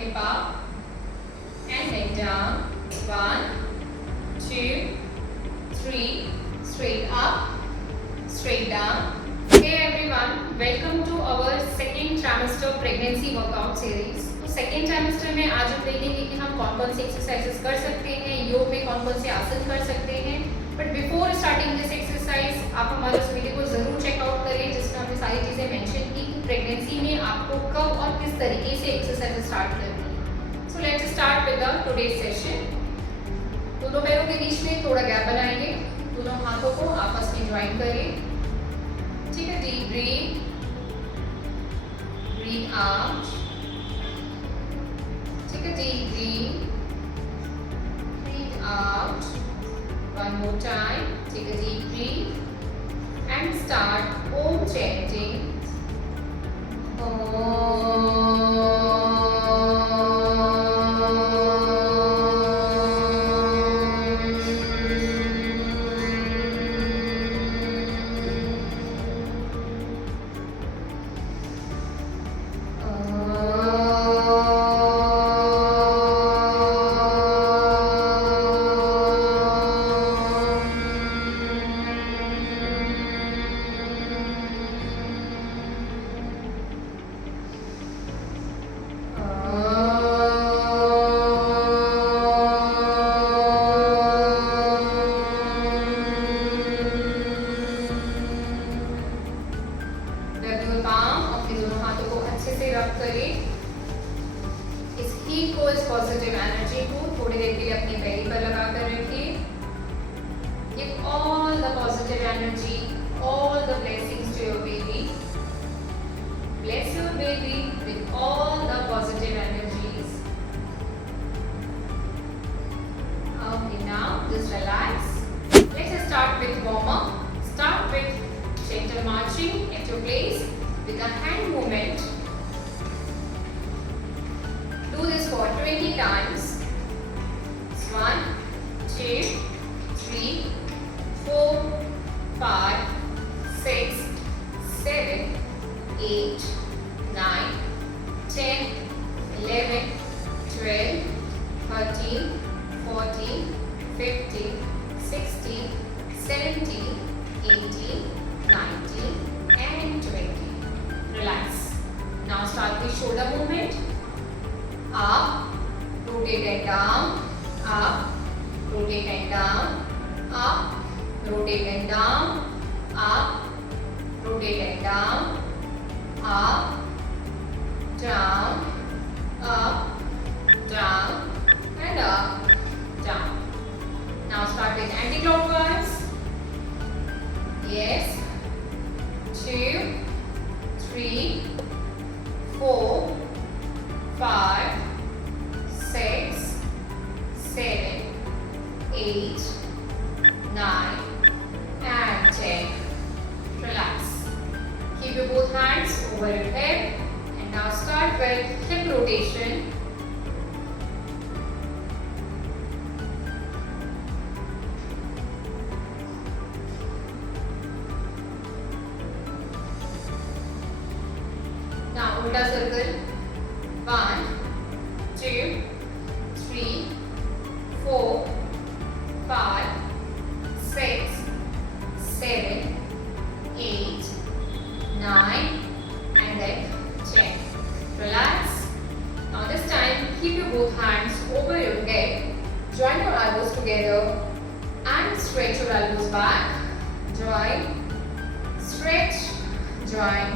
hip up, and then down. 1, 2, 3, straight up, straight down. Hey everyone, welcome to our second trimester pregnancy workout series. तो second trimester में आज हम देखेंगे कि हम कौन कौन सी एक्सरसाइजेस कर सकते हैं, योग में कौन कौन से आसन कर सकते हैं. But before starting this exercise आप हमारे उस वीडियो को ज़रूर चेकआउट करें जिसमें हमने सारी चीज़ें मेंशन की कि प्रेगनेंसी में आपको कब और किस तरीके से एक्सरसाइज स्टार्ट करनी है. So let's start with the today's session. दोनों पैरों के बीच में थोड़ा गैप बनाएंगे. दोनों हाथों को आपस में ज्वाइन करें. ठीक है, डीप ब्रीथ, ब्रीथ आउट. ठीक है, deep breath, breathe out. One more time. Take a deep breath and start Om chanting. इस हीट को, इस पॉजिटिव एनर्जी को थोड़ी देर के लिए अपनी बेली पर लगा कर रखिए. Give all the positive energy, all the blessings to your baby. Bless your baby with all the positive energies. Okay, now just relax. Let's start with warm up. Start with gentle marching at your place with a hand movement. Do this for 20 times. 1, 2, 3, 4, 5, 6, 7, 8, 9, 10, 11, 12, 13, 14, 15, 16, 17, 18, 19, and 20. Relax. Now start with shoulder movement. Up, rotate and down, up, rotate and down, up, rotate and down, up, rotate and down, up, down, up, down, and up, down. Now start with anti-clockwise. Yes. 2, 3, 4, 5, 6, 7, 8, 9, and 10. Relax. Keep your both hands over your head and now start with hip rotation. Now ulta circle. 1, 2, 3, 4, 5, 6, 7, 8, 9, and then 10. Relax. Now this time, keep your both hands over your head. Join your elbows together and stretch your elbows back. Join, stretch, join,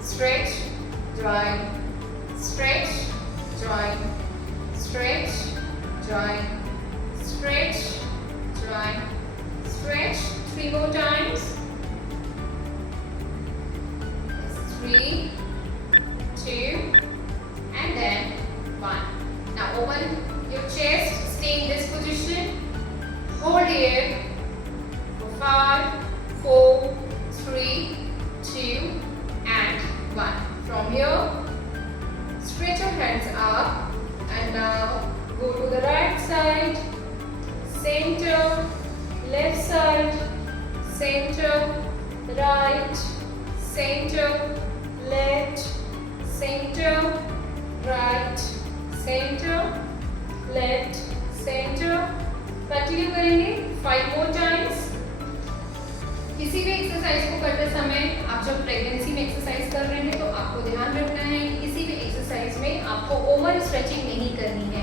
stretch, join, stretch, join, stretch, join, stretch, join, stretch. 3 more times. 3, 2, and then 1. Now open your chest, stay in this position. Hold here for 5, 4, 3, 2, and 1. From here, stretch your hands up and now go to the right side, center, left side, center, right, center, left, center, right centre, left centre. Continue करेंगे 5 more times। किसी भी exercise को करते समय आप जब pregnancy में exercise कर रहे हैं तो आपको ध्यान रखना है कि किसी भी एक्सरसाइज में आपको ओवर स्ट्रेचिंग नहीं करनी है।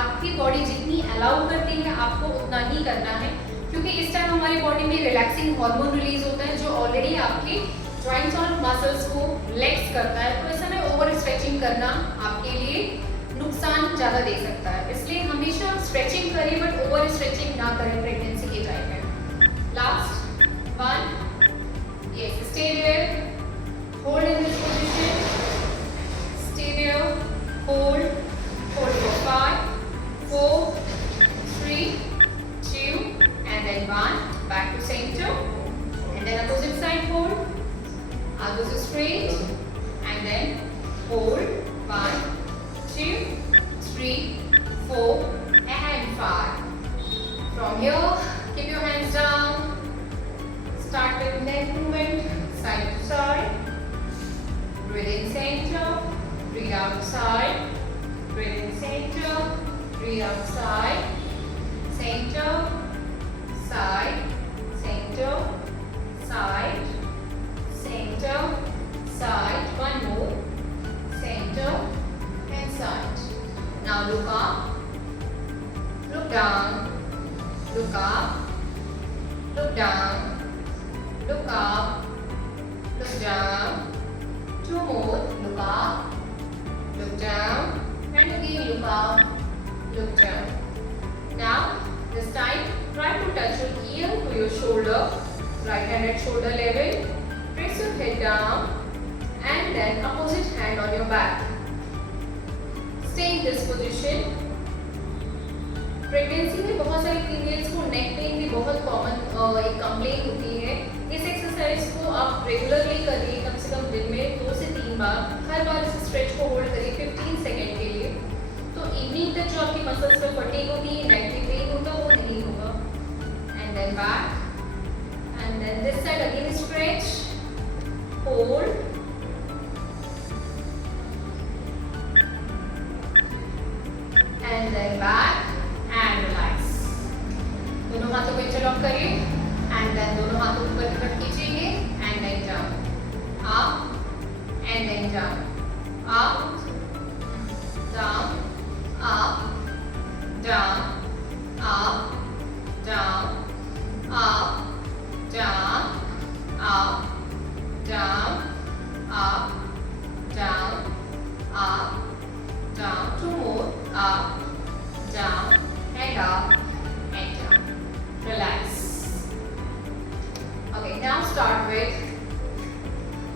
आपकी बॉडी जितनी अलाउ करती है आपको उतना ही करना है, क्योंकि इस टाइम हमारी बॉडी में रिलैक्सिंग हार्मोन रिलीज होता है जो ऑलरेडी आपके जॉइंट्स और मसल्स को रिलैक्स करता है। तो इस समय ओवर स्ट्रेचिंग करना आपके लिए नुकसान ज़्यादा दे सकता है, इसलिए हमेशा स्ट्रेचिंग करें बट ओवर स्ट्रेचिंग ना करें प्रेगनेंसी के टाइम में। Last 1, yes, stay there, hold in this position, stay there, hold for 5, 4, 3, 2, and then 1, back to center, and then opposite side hold, elbows straight, and then hold, 1, 2, 3, 4, and 5. From here, keep your hands down. Start with neck movement, side to side. Breathe in center, breathe out side. Breathe in center, breathe out side. Center, side, center, side, center, side. One more. Center and side. Now look up, look down, look up, look down. Look up, look down. 2 more. Look up, look down, and again look up, look down. Now, this time, try to touch your ear to your shoulder, right hand at shoulder level. Press your head down, and then opposite hand on your back. Stay in this position. Pregnancy में बहुत सारी females को neck pain भी बहुत common एक complain होती है। इस एक्सरसाइज को आप रेगुलरली करिए, कम से कम दिन में 2 से 3 बार। हर बार इस स्ट्रेच को होल्ड करिए 15 सेकेंड के लिए। तो इवनिंग तक जो आपकी मसल्स में फटीग होती है, नेक में पेन होता है, वो नहीं होगा। And then back, and then this side again stretch, hold, and then back and relax. दोनों हाथों को इंटरलॉक करिए and then दोनों हाथों को ऊपर की तरफ खींचेंगे and then down, up and then down, up, down, up, down, up, down, up, down, up, down, up, down, up, down. 2 more. Up, down, and up, and down. Relax. Okay, now start with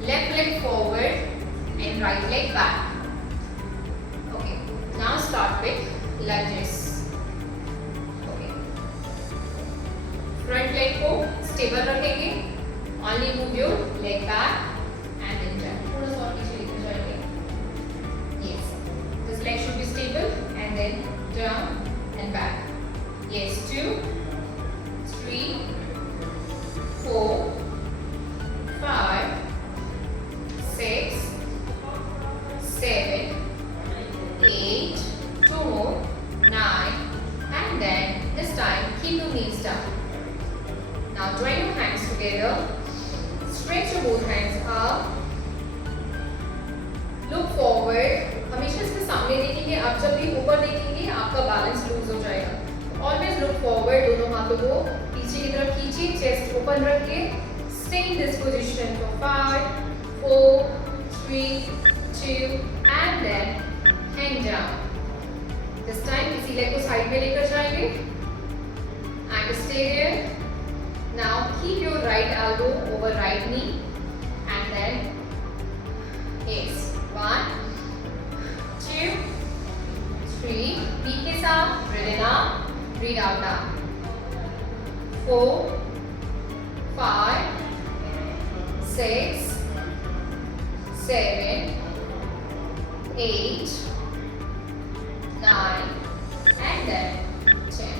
left leg forward and right leg back. Okay, now start with lunges. Okay, front leg को stable रखेंगे. Only move your leg back and then down. थोड़ा सा और पीछे लेकर जाएंगे. Yes, this leg should be stable and then down and back. Yes, 2, 3, 4, 5, 6, 7, 8, 2 more, 9, and then this time keep your knees down. Now join your hands together. Stretch your both hands up. Look forward. हमेशा इसके सामने देखेंगे। आप जब भी ऊपर देखेंगे आपका बैलेंस लूज हो जाएगा। Always look forward. दोनों हाथों को पीछे की तरफ खींचिए, चेस्ट ओपन रखिए। Stay in this position for 5, 4, 3, 2 and then hang down. This time इसी लेग को साइड में लेकर जाएंगे and stay there. Now keep your right elbow over right knee and then yes 1, 2, 3, beat के साथ breathe in up, breathe out up. 4, 5, 6, 7, 8, 9 and then 10.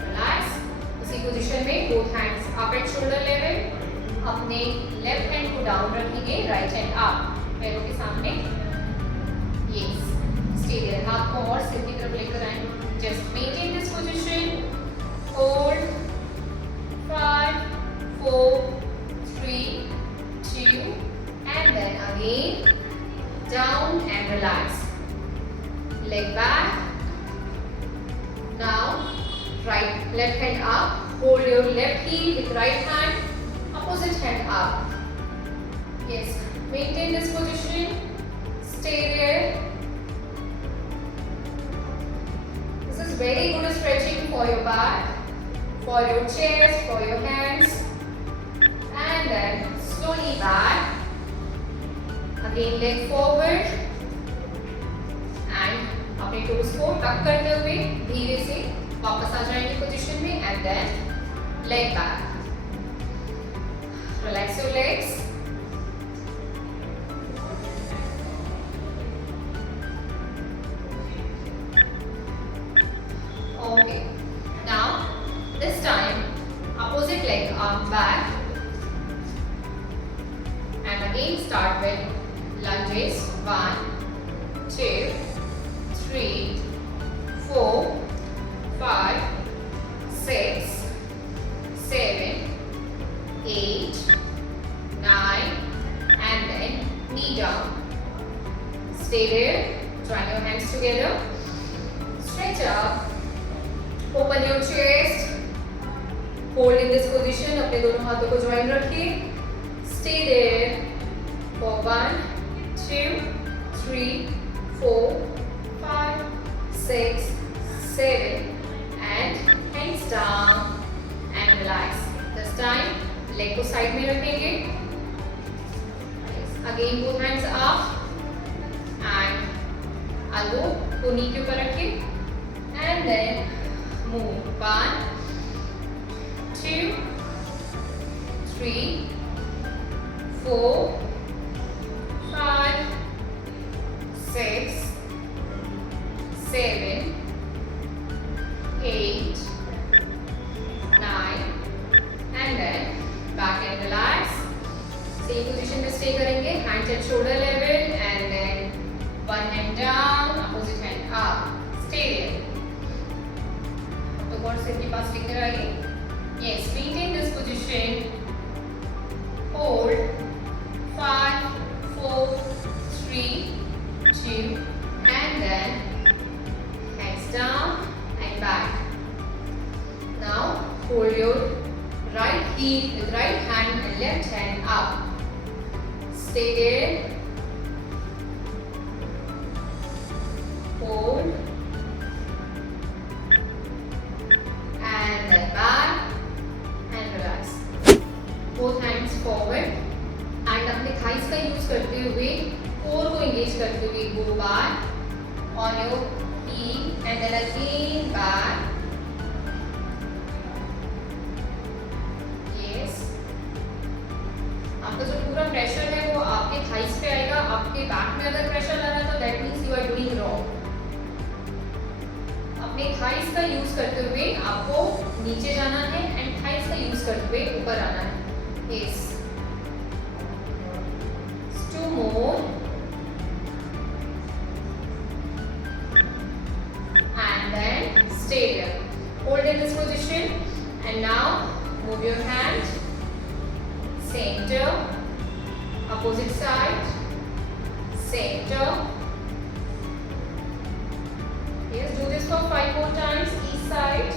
Relax. इसी position में both hands up at shoulder level. अपने left hand को down रखेंगे, right hand up पैरों के सामने। Yes. stay there. हाथ को और सिर की तरफ लेकर आए. Just maintain this position. Hold. 5, 4, 3, 2, and then again down and relax. Leg back. Now left hand up. Hold your left heel with right hand. Opposite hand up. Yes. Maintain this position. Stay there. This is very good stretching for your back, for your chest, for your hands. And then slowly back. Again leg forward. And अपने toes को tuck करते हुए धीरे से वापस आ जाएंगे position में. And then leg back. Relax your legs. Okay. Now this time opposite leg arm back. And again start with lunges. 1, 2, 3, 4, 5, 6, 7, 8, 9, and then knee down. Stay there. Join your hands together. Stretch up. Open your chest. Hold in this position. अपने दोनों हाथों को join रखिए. Stay there for 1, 2, 3, 4, 5, 6, 7, and hands down and relax. This time leg को side में रखेंगे. Again both hands up and elbow को knee के ऊपर रखिए. And then move. 1, 2, 3, 4, 5, 6, 7, 8, 9, and then back and relax. Same position में stay करेंगे. Hands at shoulder level and then one hand down, opposite hand up. Stay there. तो और सिर के पास लेकर आइए. Yes, maintain this position. Hold. 5, 4, 3, 2, and then hands down and back. Now hold your right heel with right hand and left hand up. Stay there. Hold. And then back and relax. Both hands forward. And अपने thighs का use करते हुए core को engage करते हुए go back on your heel and then again back. Yes. आपका जो पूरा pressure है वो आपके thighs पे आएगा. आपके back में अगर pressure आ रहा है तो that means you are doing wrong. अपने thighs का use करते हुए आपको नीचे जाना है and thighs का use करते हुए ऊपर आना है. Yes. 2 more. And then stay there. Hold in this position and now move your hand. Center. Opposite side. Center. Yes, do this for 5 more times each side.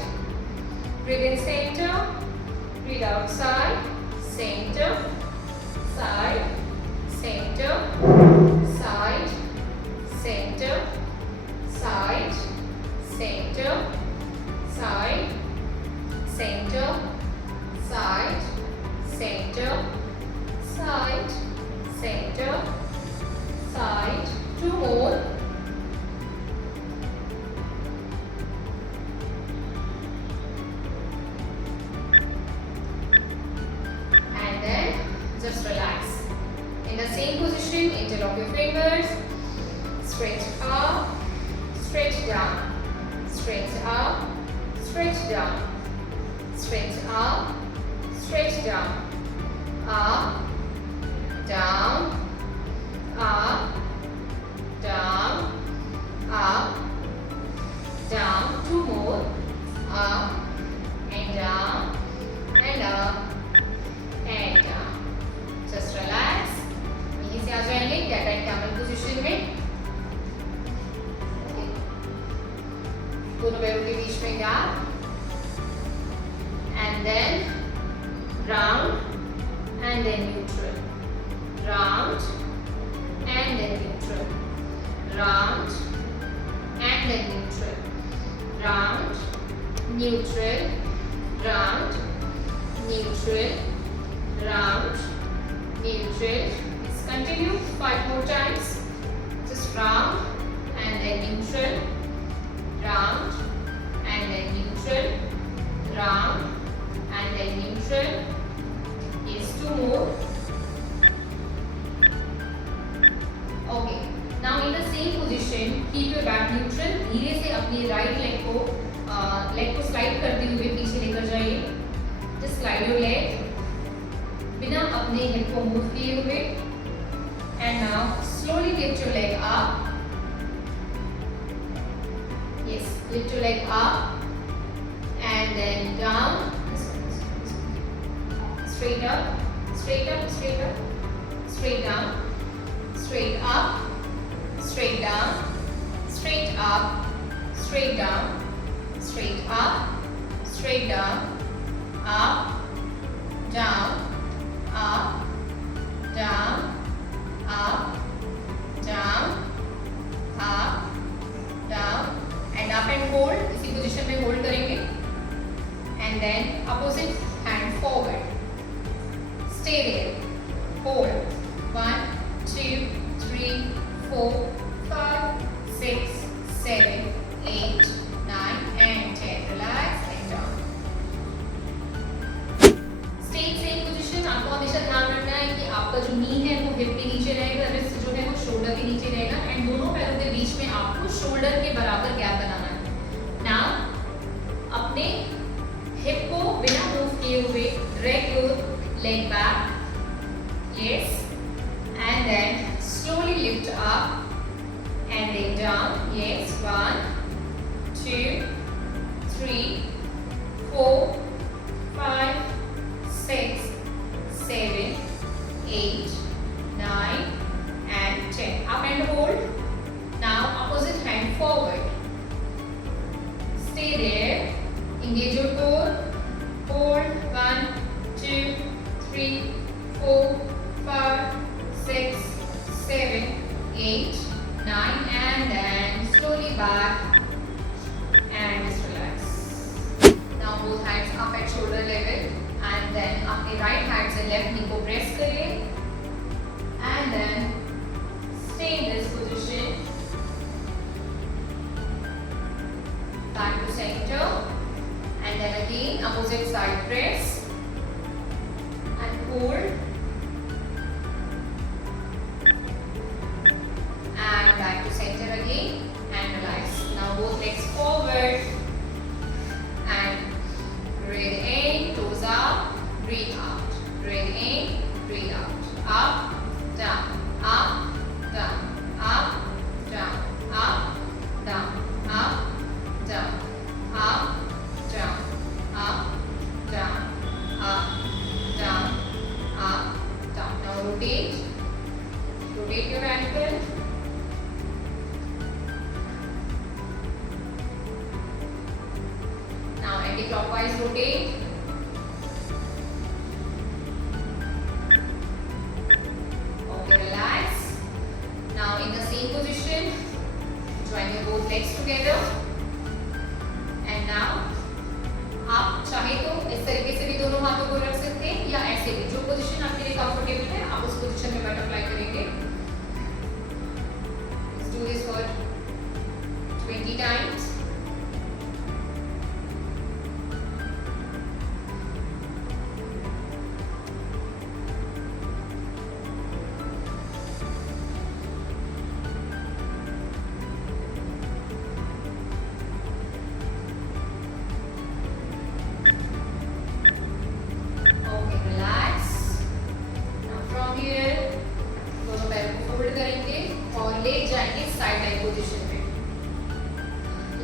Breathe in center. Breathe outside. Center. Side. Center. Side. Center. Side. Center. Side. Center. Side. Center. Side. Center. Side. 2 more. And then just relax. In the same position, interlock your fingers. Stretch up. Stretch down. Stretch up. Stretch down. Stretch up. Stretch down. Up. Down. Up. Down. up, down. Two more. Up and down and up and down. Just relax. यहीं से आ जाएंगे cat and camel position में. दोनों पैरों के बीच में gap. And then round and then neutral. Round and then neutral. Round and then neutral. Round, neutral, round, neutral, round, neutral. Let's continue 5 more times. Just round and then neutral, round and then neutral, round and then neutral. Yes, 2 more. Okay. Now in the same position, keep your back neutral. धीरे से अपनी right leg को slide करते हुए पीछे लेकर जाइए. Just slide your leg बिना अपने hip को move किए हुए. And now slowly lift your leg up. Yes, lift your leg up and then down. Straight up, straight up, straight up, straight down, straight up. Straight down, straight up, straight down, straight up, straight down, up, down, up, down, up, down, up, down, and up and hold. इसी position में hold करेंगे. And then opposite hand forward. Stay there. Hold. 1, 2, 3, 4, 5, 6, 7, 8, 9 and 10. Relax and down. Stay in same position. आपको हमेशा ध्यान रखना है कि आपका जो नी है वो हिप के नीचे रहेगा, रिस्ट जो है वो शोल्डर के नीचे रहेगा एंड दोनों पैरों के बीच में आपको शोल्डर के बराबर गैप बनाना है. Now अपने हिप को बिना मूव किए हुए drag your leg back. Yes. And then slowly lift up and then down. Yes, 1, 2, 3, 4, 5, 6, 7, 8, 9 and 10. Up and hold. Now opposite hand forward. Stay there. Engage your core. Hold. 1, 2, 3, 4, 5, 6, 7, 8, 9 and then slowly back and just relax. Now both hands up at shoulder level and then अपने right hand से left knee को press करिए and then stay in this position. Back to center and then again opposite side press and hold. Back to center again and relax. Now both legs forward and breathe in, toes up, breathe out. Breathe in, breathe out. Up, down, up, down, up, down, up, down, up, down, up, down, up, down, up, down, up, down. Now rotate. Rotate your ankle. Clockwise rotate. Okay, relax. Now in the same position, join your both legs together. And now आप चाहे तो इस तरीके से भी दोनों हाथों को रख सकते हैं या ऐसे भी, जो पोजीशन आपके लिए कंफर्टेबल है आप उस पोजीशन में बटरफ्लाई करेंगे. Let's do this for 20 times. ले जाएंगे साइड लाइन पोजीशन में.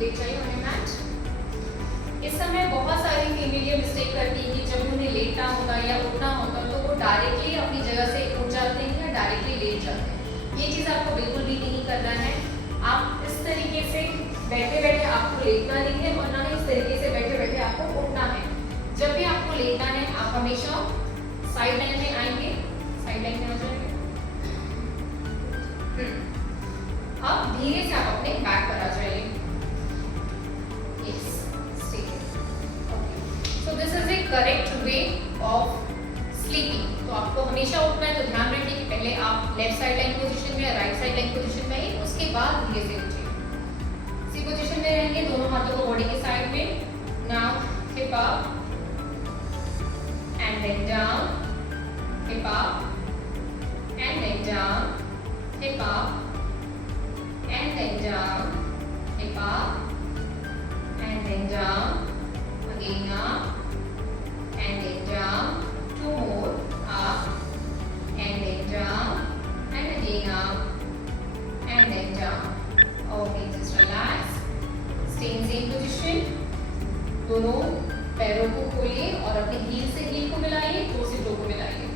लेट जाइए ऑन मैट। इस समय बहुत सारी फीमेल ये मिस्टेक करती है कि जब उन्हें लेटना होता है या उठना होता है तो वो डायरेक्टली अपनी जगह से उठ जाते हैं या डायरेक्टली लेट जाते हैं। ये चीज़ आपको बिल्कुल भी नहीं करना है। आप इस तरीके से बैठे बैठे आपको लेटना नहीं है और ना ही इस तरीके से बैठे बैठे आपको उठना है। जब भी आपको लेटना है आप हमेशा साइड लाइन में आएंगे, साइड लाइन में आ जाएंगे। अब धीरे से आप अपने बैक पर आ जाइए। Yes, stay okay. So this is A correct way of sleeping. तो आपको हमेशा उठना है तो ध्यान रखिए कि पहले आप लेफ्ट साइड लाइन पोजीशन में या राइट साइड लाइन पोजीशन में आइए, उसके बाद धीरे से उठिए। इसी पोजीशन में रहेंगे, दोनों हाथों को बॉडी के साइड में। Now hip up and then down, hip up and then down, hip up and then down, hip up and then down, again up and then down, two more, up and then down and again up and then down. Okay, just relax, stay in same position. दोनों पैरों को खोलिए और अपने heal से heal को मिलाइए, to से toe को मिलाइए।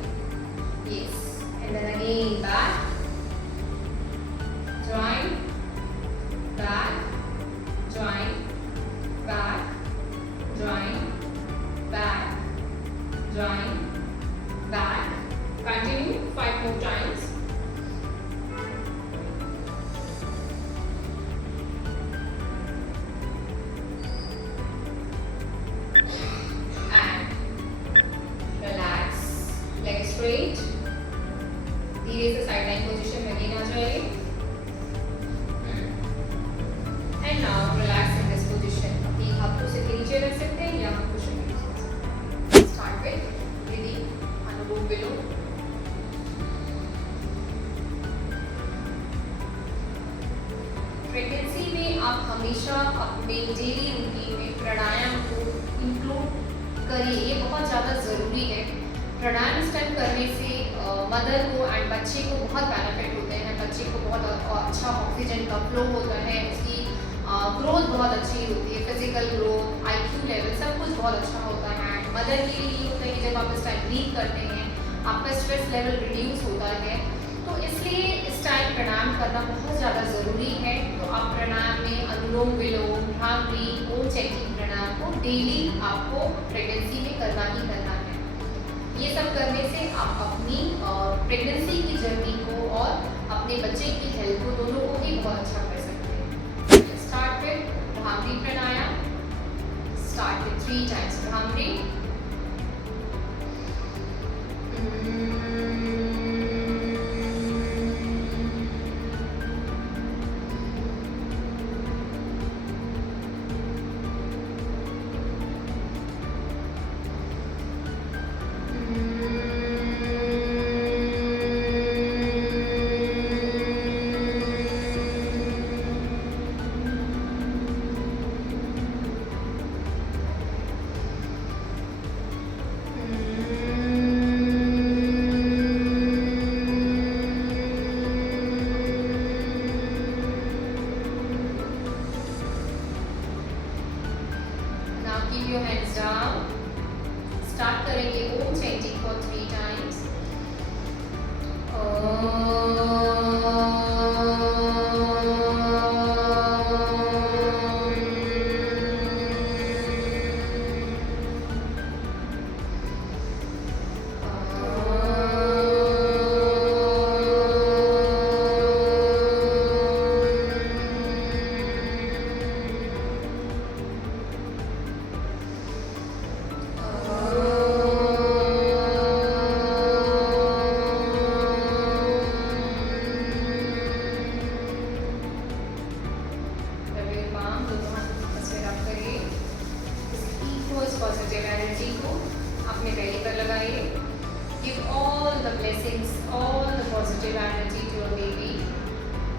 Yes, and then again back, join, back, join, back, join, back, join, back. Continue 5 more times. Straight, धीरे से साइड लाइन पोजीशन में अगेन आ जाइए। And now relax in this position. अपनी हाथों से नीचे रख सकते हैं या हम कुशन यूज कर सकते हैं। Start with breathing, anulom vilom. Pregnancy में आप हमेशा अपने डेली रूटीन में प्राणायाम को इंक्लूड करिए, ये बहुत ज़्यादा ज़रूरी है। प्राणायाम इस टाइम करने से मदर को एंड बच्चे को बहुत बेनिफिट होते हैं। बच्चे को बहुत अच्छा ऑक्सीजन का फ्लो होता है, उसकी ग्रोथ बहुत अच्छी होती है, फिजिकल ग्रोथ, IQ लेवल सब कुछ बहुत अच्छा होता है। मदर के लिए ये होता है कि जब आप इस टाइम ब्रीथ करते हैं आपका स्ट्रेस लेवल रिड्यूस होता है, तो इसलिए इस टाइम प्राणायाम करना बहुत ज़्यादा ज़रूरी है। तो आप प्राणायाम में अनुलोम विलोम, भ्रामरी, ओम चैंटिंग प्राणायाम को डेली आपको प्रेगनेंसी में करना ही करना है। ये सब करने से आप अपनी प्रेगनेंसी की जर्नी को और अपने बच्चे की हेल्थ को दोनों को ही बहुत अच्छा कर सकते हैं। Start with Bhramari pranayama. Start with 3 times Bhramari. Keep your hands down. Start करेंगे Om chanting for 3 times. Positive energy को अपने बेली पर लगाइए। Give all the blessings, all the positive energy to your baby.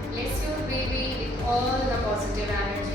Bless your baby with all the positive energy.